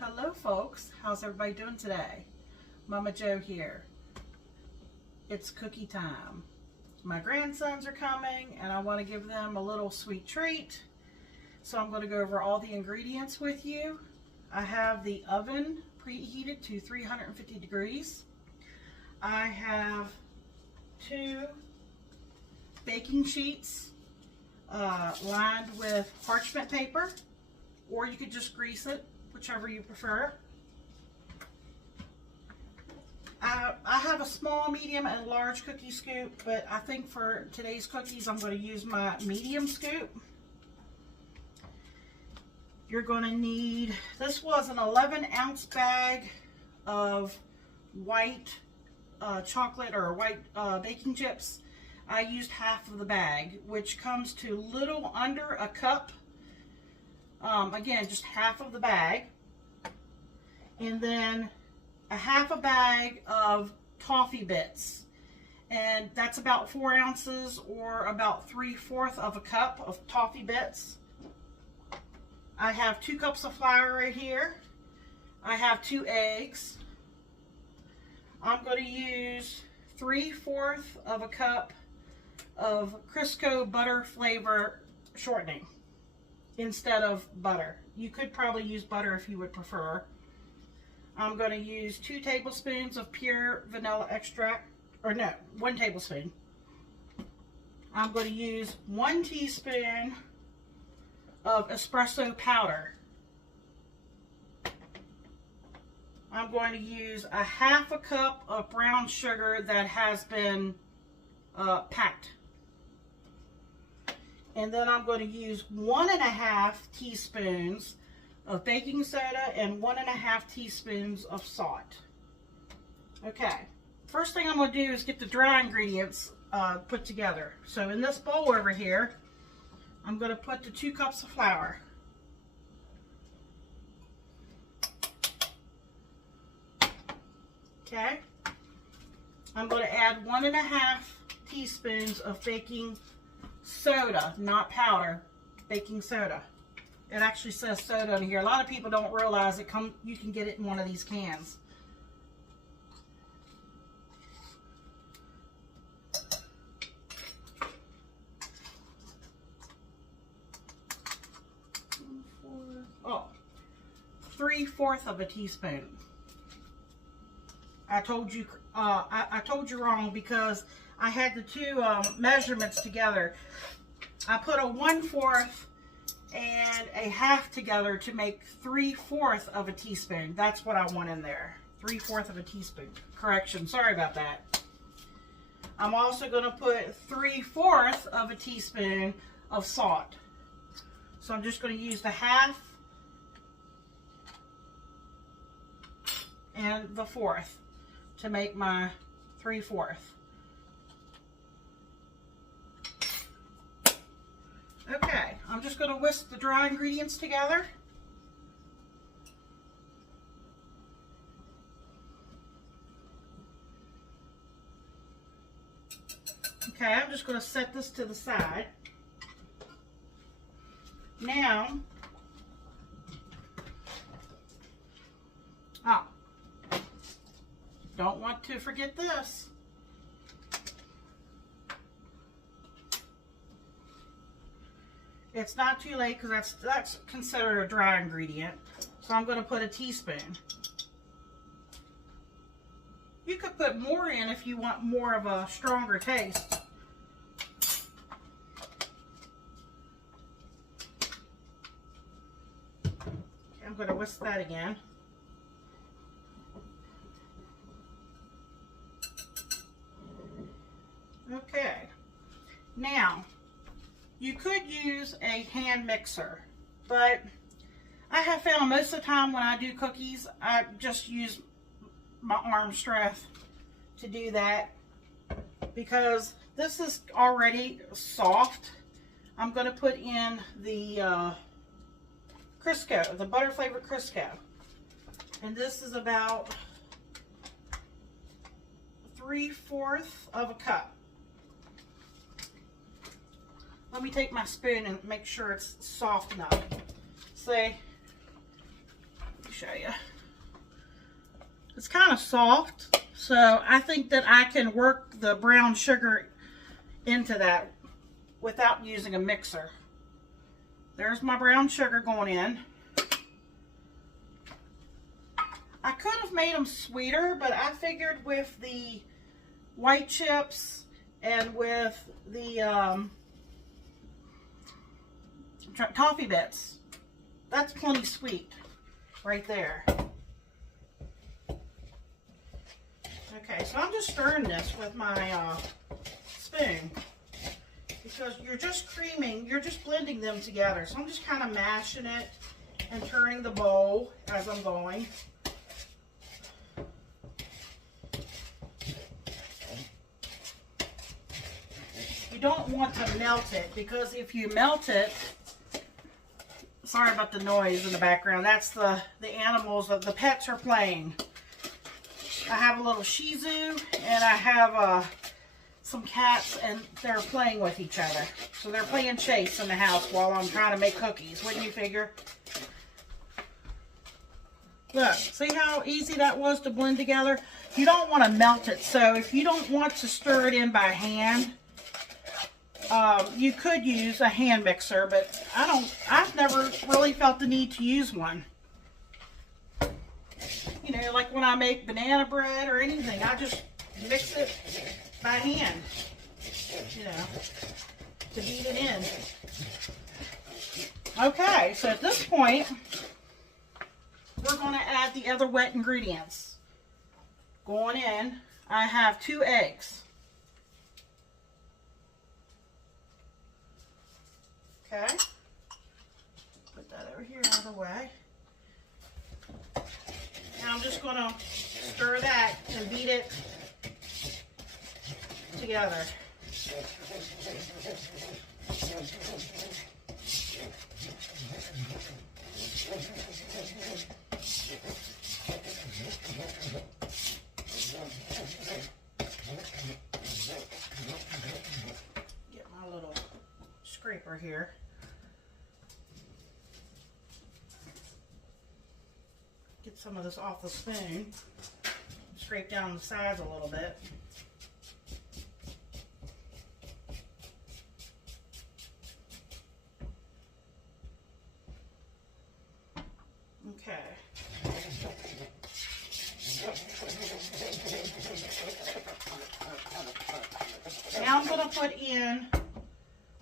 Well, hello folks. How's everybody doing today? Mama Jo here. It's cookie time. My grandsons are coming and I want to give them a little sweet treat. So I'm going to go over all the ingredients with you. I have the oven preheated to 350 degrees. I have 2 baking sheets lined with parchment paper, or you could just grease it, whichever you prefer. I have a small, medium, and large cookie scoop, but I think for today's cookies I'm going to use my medium scoop. You're going to need, this was an 11-ounce bag of white chocolate or white baking chips. I used half of the bag, which comes to little under a cup. Again, just half of the bag. And then a half a bag of toffee bits. And that's about 4 ounces or about 3/4 of a cup of toffee bits. I have 2 cups of flour right here. I have 2 eggs. I'm going to use 3/4 of a cup of Crisco butter flavor shortening instead of butter. You could probably use butter if you would prefer. I'm going to use 2 tablespoons of pure vanilla extract, or no, 1 tablespoon. I'm going to use 1 teaspoon of espresso powder. I'm going to use a half a cup of brown sugar that has been packed. And then I'm going to use 1.5 teaspoons of baking soda and 1.5 teaspoons of salt. Okay, first thing I'm going to do is get the dry ingredients put together. So in this bowl over here, I'm going to put the 2 cups of flour. Okay, I'm going to add 1.5 teaspoons of baking soda, not powder, baking soda. It actually says soda in here. A lot of people don't realize it you can get it in one of these cans. Oh, 3/4 of a teaspoon. I told you I told you wrong because I had the 2 measurements together. I put a 1/4 and a half together to make 3/4 of a teaspoon. That's what I want in there. 3/4 of a teaspoon. Correction. Sorry about that. I'm also going to put 3/4 of a teaspoon of salt. So I'm just going to use the half and the 1/4 to make my 3/4. Okay, I'm just going to whisk the dry ingredients together. Okay, I'm just going to set this to the side. Now, don't want to forget this. It's not too late because that's considered a dry ingredient. So I'm going to put a teaspoon. You could put more in if you want more of a stronger taste. Okay, I'm going to whisk that again. Okay. Now, you could use a hand mixer, but I have found most of the time when I do cookies, I just use my arm strength to do that because this is already soft. I'm going to put in the Crisco, the butter flavored Crisco, and this is about 3/4 of a cup. Let me take my spoon and make sure it's soft enough. See, Let me show you. It's kind of soft, so I think that I can work the brown sugar into that without using a mixer. There's my brown sugar going in. I could have made them sweeter, but I figured with the white chips and with the toffee bits, that's plenty sweet right there. Okay, so I'm just stirring this with my spoon because you're just creaming, you're just blending them together. So I'm just kind of mashing it and turning the bowl as I'm going. You don't want to melt it because if you melt it, sorry about the noise in the background, that's the animals, the pets are playing. I have a little Shih Tzu and I have some cats and they're playing with each other. So they're playing chase in the house while I'm trying to make cookies, wouldn't you figure? Look, see how easy that was to blend together? You don't want to melt it, so if you don't want to stir it in by hand, you could use a hand mixer, but I've never really felt the need to use one. You know, like when I make banana bread or anything, I just mix it by hand, you know, to beat it in. Okay, so at this point, we're going to add the other wet ingredients. Going in, I have 2 eggs. Okay, put that over here out of the way. And I'm just going to stir that and beat it together. Get my little scraper here. Get some of this off the spoon. Scrape down the sides a little bit. Okay. Now I'm going to put in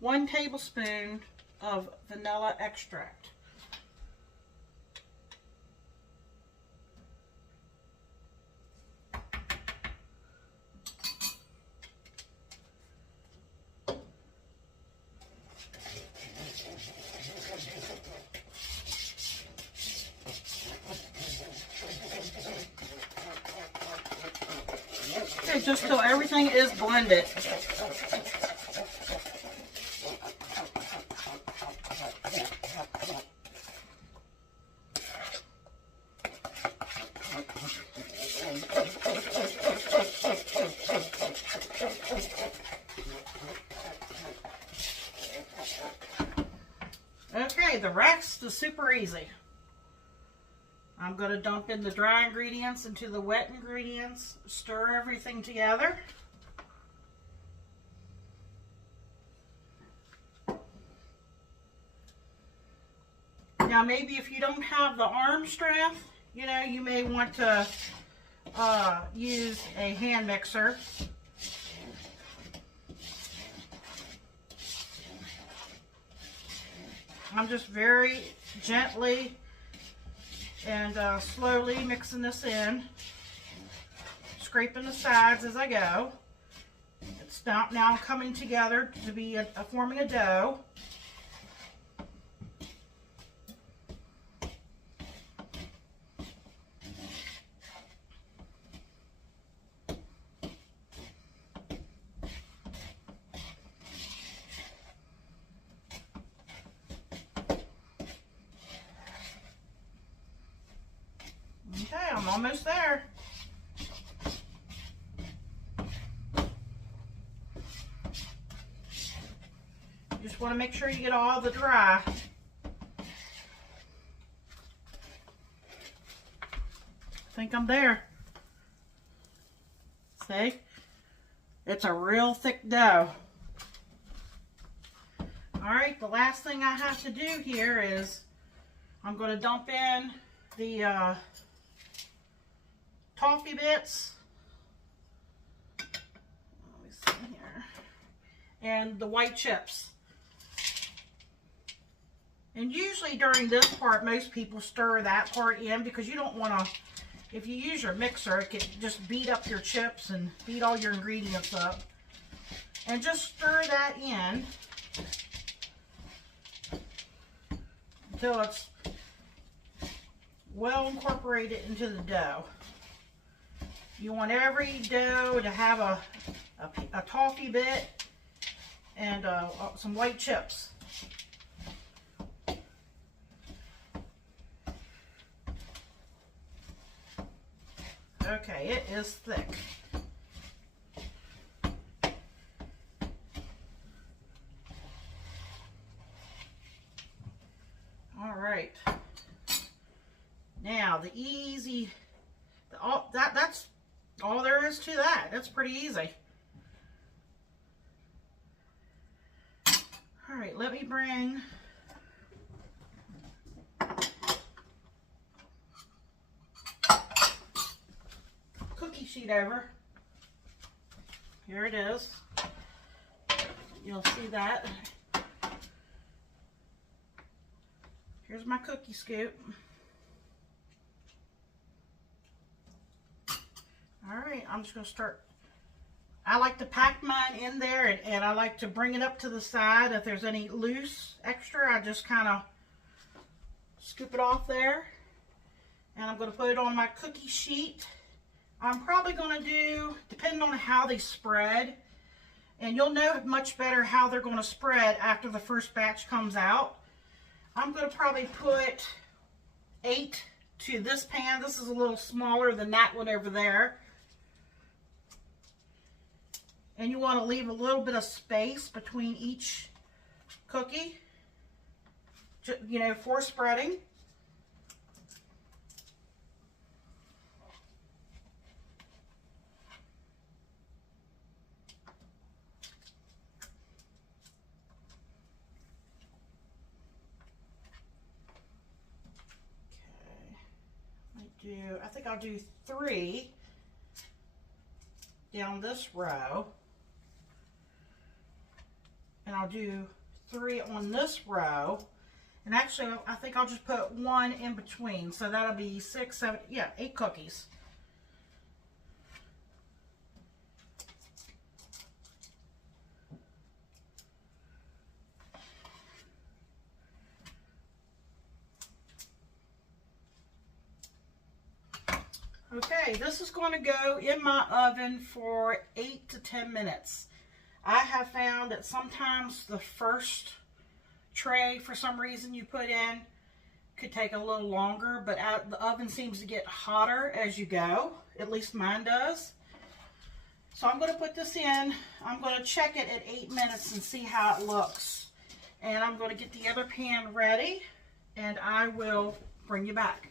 1 tablespoon of vanilla extract. Okay, just till everything is blended. Okay, the rest is super easy. I'm going to dump in the dry ingredients into the wet ingredients, stir everything together. Now maybe if you don't have the arm strength, you know, you may want to use a hand mixer. I'm just very gently and slowly mixing this in, scraping the sides as I go. It's now coming together to be forming a dough. Okay, I'm almost there. You just want to make sure you get all the dry. think I'm there. See? It's a real thick dough. Alright, the last thing I have to do here is I'm going to dump in the toffee bits. Let me see here. And the white chips. And usually during this part, most people stir that part in because you don't want to, if you use your mixer, it can just beat up your chips and beat all your ingredients up. And just stir that in until it's well incorporated into the dough. You want every dough to have a toffee bit and some white chips. Okay, it is thick. All right. Now that's all there is to that. That's pretty easy. All right, let me bring cookie sheet over. Here it is. You'll see that. Here's my cookie scoop. Alright, I'm just going to start. I like to pack mine in there and I like to bring it up to the side. If there's any loose extra, I just kind of scoop it off there. And I'm going to put it on my cookie sheet. I'm probably going to do, depending on how they spread, and you'll know much better how they're going to spread after the first batch comes out. I'm going to probably put 8 to this pan. This is a little smaller than that one over there. And you want to leave a little bit of space between each cookie, you know, for spreading. I think I'll do 3 down this row, and I'll do 3 on this row, and actually I think I'll just put 1 in between, so that'll be 6, 7, yeah, 8 cookies. Okay, this is going to go in my oven for 8 to 10 minutes. I have found that sometimes the first tray, for some reason you put in, could take a little longer, but the oven seems to get hotter as you go. At least mine does. So I'm going to put this in. I'm going to check it at 8 minutes and see how it looks. And I'm going to get the other pan ready, and I will bring you back.